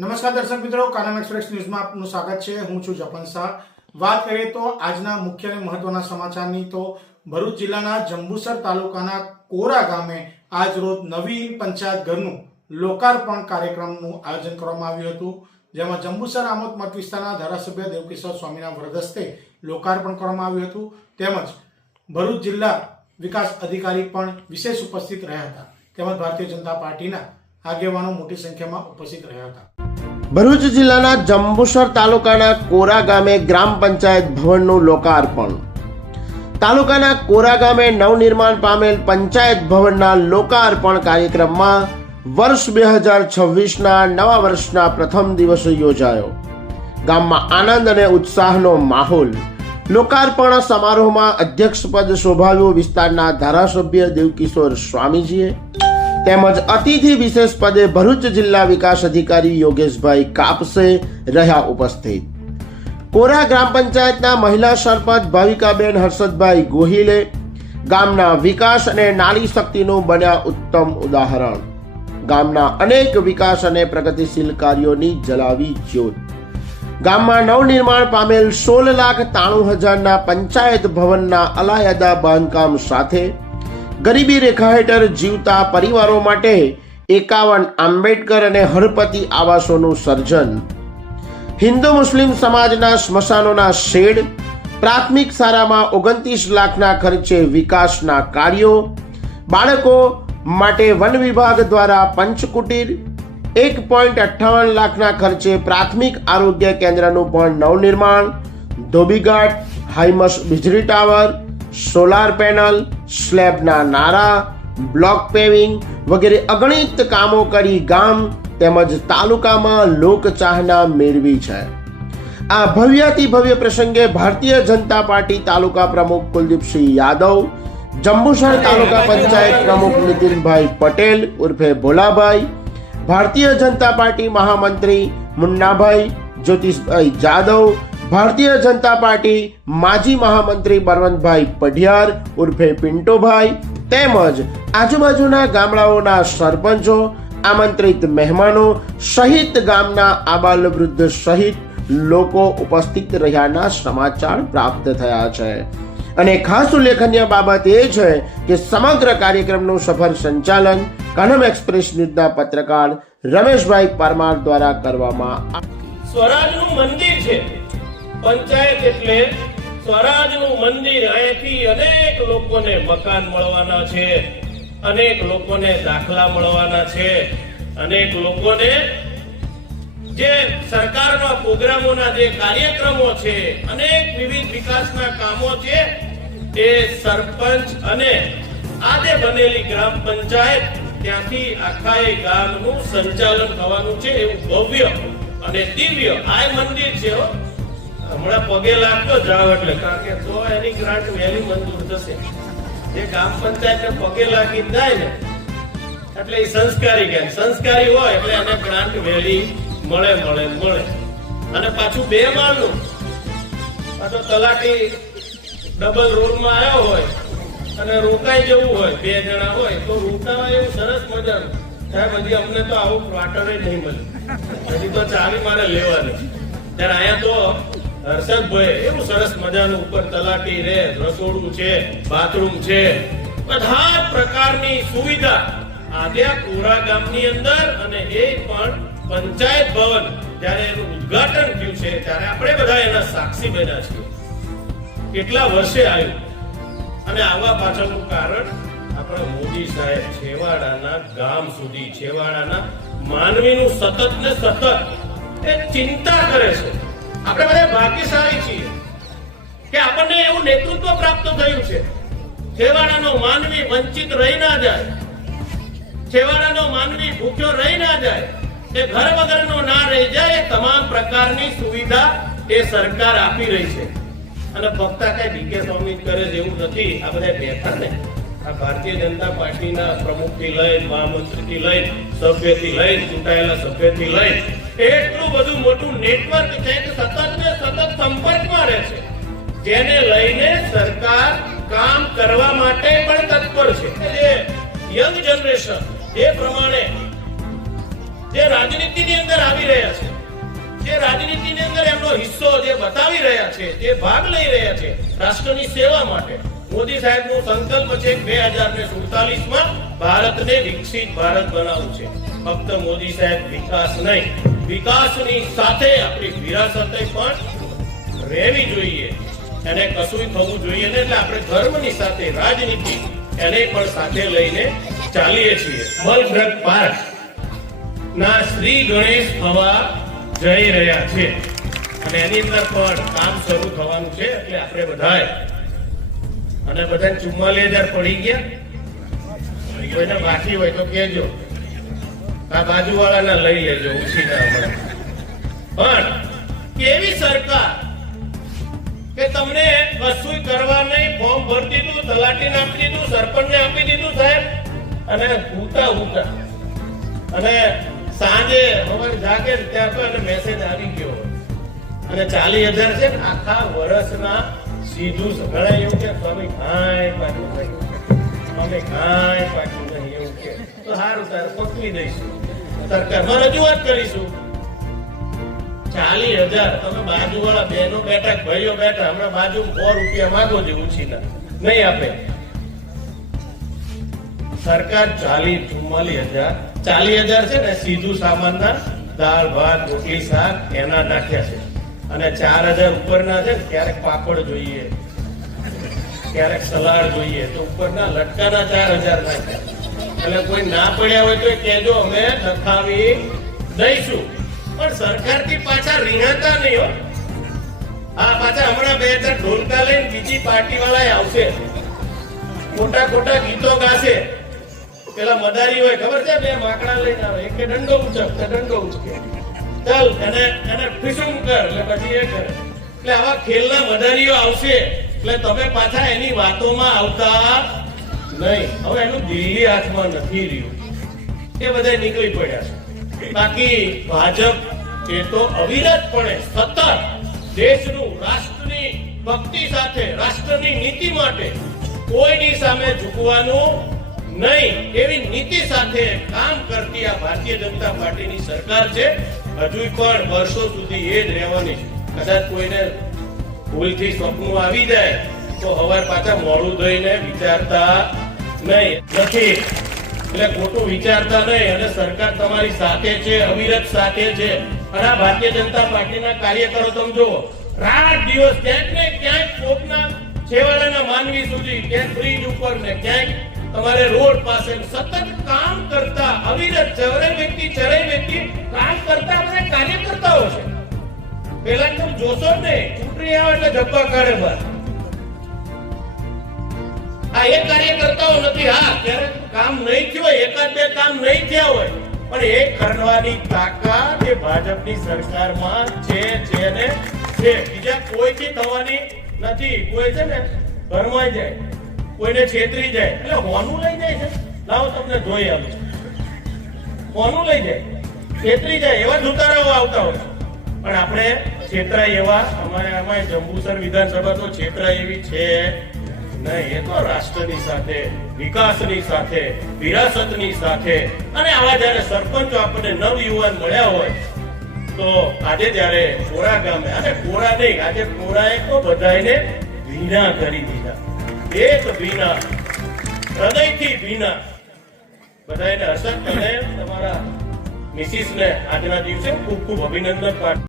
નમસ્કાર દર્શક મિત્રો, કાનમ એક્સપ્રેસ ન્યૂઝમાં આપનું સ્વાગત છે। હું છું જપન શાહ। વાત કરીએ તો આજના મુખ્ય અને મહત્વના સમાચારની તો ભરૂચ જિલ્લાના જંબુસર તાલુકાના કોરા ગામે આજ રોજ નવી પંચાયત ઘરનું લોકાર્પણ કાર્યક્રમનું આયોજન કરવામાં આવ્યું હતું, જેમાં જંબુસર આમોદ મત વિસ્તારના ધારાસભ્ય દેવકિશોર સ્વામીના વરદ હસ્તે લોકાર્પણ કરવામાં આવ્યું હતું, તેમજ ભરૂચ જિલ્લા વિકાસ અધિકારી પણ વિશેષ ઉપસ્થિત રહ્યા હતા, તેમજ ભારતીય જનતા પાર્ટીના આગેવાનો મોટી સંખ્યામાં ઉપસ્થિત રહ્યા હતા। ભરૂચ જિલ્લાના જંબુસર તાલુકાના કોરા ગામે ગ્રામ પંચાયત ભવનનું લોકાર્પણ। તાલુકાના કોરા ગામે નવનિર્માણ પામેલ પંચાયત ભવનના લોકાર્પણ કાર્યક્રમમાં વર્ષ 2026ના નવા વર્ષના પ્રથમ દિવસે યોજાયો। ગામમાં આનંદ અને ઉત્સાહનો માહોલ। લોકાર્પણ સમારોહમાં અધ્યક્ષપદ શોભાવ્યું વિસ્તારના ધારાસભ્ય દેવકિશોર સ્વામીજીએ, તેમજ અતિથિ વિશેષ પદે ભરૂચ જિલ્લા વિકાસ અધિકારી યોગેશભાઈ કાપસે રહ્યા ઉપસ્થિત। કોરા ગ્રામ પંચાયતના મહિલા સરપંચ ભાવિકાબેન હર્ષદભાઈ ગોહિલે ગામના વિકાસ અને નારી શક્તિનું બન્યા ઉત્તમ ઉદાહરણ। ગામના અનેક વિકાસ અને પ્રગતિશીલ કાર્યોની જલાવી જ્યોત। ગામમાં નવનિર્માણ પામેલ 16,93,000ના પંચાયત ભવનના અલાયદા બાંધકામ સાથે ગરીબી રેખા હેઠળ જીવતા પરિવારો માટે 51 આંબેડકર અને હરપતિ આવાસોનું સર્જન। હિન્દુ મુસ્લિમ સમાજના સ્મશાનોના શેડ। પ્રાથમિક શાળામાં 29 લાખના ખર્ચે વિકાસના કાર્યો। બાળકો માટે વન વિભાગ દ્વારા પંચકુટીર। 1.58 લાખના ખર્ચે પ્રાથમિક આરોગ્ય કેન્દ્રનું પણ નવનિર્માણ। ધોબીઘાટ, હાઈમસ વીજળી ટાવર, સોલાર પેનલ, સ્લેબના નારા, બ્લોક પેવિંગ વગેરે અગણિત કામો કરી ગામ તેમજ તાલુકામાં લોકચાહના મેળવી છે। આ ભવ્યાતિ ભવ્ય પ્રસંગે ભારતીય જનતા પાર્ટી તાલુકા પ્રમુખ કુલદીપસિંહ યાદવ, જંબુસર તાલુકા પંચાયત પ્રમુખ નીતિનભાઈ પટેલ ઉર્ફે ભોલાભાઈ, ભારતીય જનતા પાર્ટી મહામંત્રી મુન્નાભાઈ જ્યોતિષભાઈ જાદવ, ભારતીય જનતા પાર્ટી માજી મહામંત્રી બળવંતભાઈ પઢિયાર ઉર્ફે પિન્ટોભાઈ તેમજ આજુબાજુના ગામડાઓના સરપંચો, આમંત્રિત મહેમાનો સહિત ગામના આબાલ વૃદ્ધ સહિત લોકો ઉપસ્થિત રહ્યાના સમાચાર પ્રાપ્ત થયા છે। અને ખાસ ઉલ્લેખનીય બાબત એ છે કે સમગ્ર કાર્યક્રમનું સફળ સંચાલન કાનમ એક્સપ્રેસ ન્યૂઝના પત્રકાર રમેશભાઈ પરમાર દ્વારા કરવામાં આવ્યું। સ્વરાજનું મંદિર છે પંચાયત, એટલે સ્વરાજનું મંદિર। અહીંથી અનેક લોકોને મકાન મળવાના છે, અનેક લોકોને દાખલા મળવાના છે, અનેક લોકોને જે સરકારના પ્રોગ્રામોના જે કાર્યક્રમો છે, અનેક વિવિધ વિકાસના કામો છે, એ સરપંચ અને આજે બનેલી ગ્રામ પંચાયત ત્યાંથી આખા એ ગામનું સંચાલન થવાનું છે। એવું ભવ્ય અને દિવ્ય આ મંદિર છે। હમણાં પગે લાગતો જાવ એટલે, કારણ કે તો એની ગ્રાન્ટ વહેલી મંજૂર થશે। જે ગ્રામ પંચાયત ને પગે લાગી જાય ને એટલે એ સંસ્કારી હોય એટલે એને ગ્રાન્ટ વહેલી મળે। અને પાછું 2 માળનું, પાછો તલાટી ડબલ રોલમાં આવ્યો હોય અને રોકાઈ જવું હોય, 2 જણા હોય તો રોકાવા એવું સરસ મજાનું। સાહેબ હજી અમને તો આવું ક્વાર્ટર નહીં મળ્યું, હજી તો ચાલી મારે લેવાની। ત્યારે અહીંયા તો હર્ષદભાઈ એવું સરસ મજાનું ઉપર તલાટી રે, રસોડું છે, બાથરૂમ છે, બધા પ્રકારની સુવિધા આજે કોરા ગામની અંદર। અને એ પણ પંચાયત ભવન જ્યારે એનું ઉદ્ઘાટન થયું છે ત્યારે આપણે બધા એના સાક્ષી બન્યા છીએ। કેટલા વર્ષે આવ્યું અને આવવા પાછળનું કારણ આપણા મોદી સાહેબ છેવાડાના ગામ સુધી, છેવાડાના માનવીનું સતત ને સતત એ ચિંતા કરે છે। આપણે બધા ભાગ્યશાળી છીએ કે આપણને એવું નેતૃત્વ પ્રાપ્ત થયું છે। છેવાડાનો માનવી વંચિત રહી ના જાય, છેવાડાનો માનવી ભૂખ્યો રહી ના જાય, એ ઘર વગરનો ના રહી જાય, એ તમામ પ્રકારની સુવિધા એ સરકાર આપી રહી છે। અને ફક્ત કઈ ડીકે સ્વામી કરે જેવું નથી। આ બધા બેઠા ને આ ભારતીય જનતા પાર્ટીના પ્રમુખથી લઈને, મહામંત્રીથી લઈને, સભ્યથી લઈને, ચૂંટાયેલા સભ્યથી લઈને એટલું બધું મોટું નેટવર્ક છે કે સતત ને સતત સંપર્કમાં રહે છે, જેને લઈને સરકાર કામ કરવા માટે પણ તત્પર છે। જે યંગ જનરેશન એ પ્રમાણે જે રાજનીતિની અંદર આવી રહ્યા બતાવી રહ્યા છે, જે ભાગ લઈ રહ્યા છે રાષ્ટ્રની સેવા માટે. મોદી સાહેબનો સંકલ્પ છે 2047માં ભારતને વિકસિત ભારત બનાવવું છે. ફક્ત મોદી સાહેબ વિકાસ નહીં, વિકાસની સાથે આપણી વિરાસતે પણ રહેવી જોઈએ, એને કશું થવું જોઈએ ને. એટલે આપણે ધર્મની સાથે રાજનીતિ એને પણ સાથે લઈને ચાલીએ છીએ. મલગ્રહ પાર્ક ના શ્રી ગણેશ થવા જઈ રહ્યા છે અને એની અંદર પણ કામ શરૂ થવાનું છે. એટલે આપણે બધાએ અને બધા 44,000 પડી ગયા. કોઈને બાકી હોય તો કહેજો, આ બાજુવાળાના લઈ લેજો, ઉછીના હમણાં. પણ કેવી સરકાર કે તમને કશું કરવા નહીં, ફોર્મ ભરી દીધું, તલાટીને આપી દીધું, સરપંચને આપી દીધું સાહેબ, અને ઉતા અને સાંજે સવારે જાગે ત્યાં તો એને મેસેજ આવી ગયો અને 40,000 છે ને આખા વર્ષના સીધું ઘણા એવું કે સ્વામી કાંઈ પાછું નહીં, સ્વામી કાંઈ પાછું નહીં એવું કે. તો સારું તારે પકવી દઈશું, સરકારમાં રજૂઆત કરીશું. 40,000 તમે બાજુવાળા બહેનો બેઠા, ભાઈઓ બેઠા, હમણાં બાજુ 100 રૂપિયા માંગો છો ઉછીના, નહીં આપે સરકાર. 40,000 છે ને સીધું સામાનના દાળ ભાત રોટલી શાક એના નાખ્યા છે, અને 4,000 ઉપરના છે. ક્યારેક પાપડ જોઈએ, ક્યારેક સલાડ જોઈએ, તો ઉપરના લટકાના 4,000 નાખ્યા. એટલે કોઈ ના પડ્યા હોય તો કહેજો, અમે લખાવી દઈશું. પણ સરકારથી પાછા રીંગણતા નહીં હો. હા, પાછા હમણાં 2-4 ઢોલકા લઈને બીજી પાર્ટી વાળા આવશે, ખોટા ખોટા ગીતો ગાશે. પેલા મદારી હોય ખબર છે, 2 માકડા લઈને આવે, એક દંડો ઉચકતા દંડો ઉચકે, ચાલ એને ફિશુમ કર, એટલે પછી એ કરે. એટલે આવા ખેલના મદારીઓ આવશે. એટલે તમે પાછા એની વાતોમાં આવતા નહીં. હવે એનું દિલ્હી હાથમાં નથી રહ્યું, એ બધા નીકળી પડ્યા છે. બાકી ભાજપ એ તો અવિરતપણે સતત દેશનું, રાષ્ટ્રની ભક્તિ સાથે, રાષ્ટ્રની નીતિ માટે કોઈની સામે ઝૂકવાનું નહીં, એવી નીતિ સાથે કામ કરતી આ ભારતીય જનતા પાર્ટીની સરકાર છે. હજુ પણ વર્ષો સુધી એ જ રહેવાની છે. કદાચ કોઈને ભૂલથી સ્વપ્ન આવી જાય તો હવે પાછા મોડું થઈને વિચારતા નથી. એટલે ખોટું વિચારતા નહીં. અને સરકાર તમારી સાથે છે, અવિરત સાથે છે. અને આ ભારતીય જનતા પાર્ટીના કાર્યકરો તમે જુઓ, રાત દિવસ ક્યાંક ને ક્યાંક કોકના છેવાડાના માનવી સુધી, ક્યાંક બ્રિજ ઉપર ને ક્યાંક તમારે રોડ પાસે સતત કામ કરતા અવિરત ચરે વ્યક્તિ કામ કરતા આપણે કાર્યકર્તાઓ છે. પેલા તમે જોશો જ નહીં, ચૂંટણી આવે એટલે ધબ્બા કાઢે બહાર. આ એક કાર્યકર્તાઓ નથી. હા, ક્યારેક કામ નહીં થયું હોય, 1-2 કામ નહીં થયા હોય, પણ એ કરવાની તાકાત એ ભાજપની સરકારમાં છે ને છે. બીજા કોઈથી થવાની નથી. કોઈ છે ને ભરમાઈ જાય, કોઈને છેતરી જાય એટલે હોનું લઈ જાય છે. લાવો તમને જોઈ આવું, હોનું લઈ જાય, છેતરી જાય, એવા જુતારાઓ આવતા હોય. પણ આપણે છેતરાય એવા, અમારે જંબુસર વિધાનસભા તો છેતરાય એવી છે નહીં. એ તો રાષ્ટ્રની સાથે, વિકાસની સાથે, વિરાસતની સાથે. અને આવા જયારે સરપંચો આપણને નવયુવાન મળ્યા હોય તો આજે જયારે કોરા ગામે, અને કોરા નહીં, આજે કોરાએ તો બધાને ભીના કરી દીધા. એક ભીના, હૃદયથી ભીના બધાને હર્ષદ. અને તમારા મિસિસને આજના દિવસે ખૂબ ખૂબ અભિનંદન પાઠવું.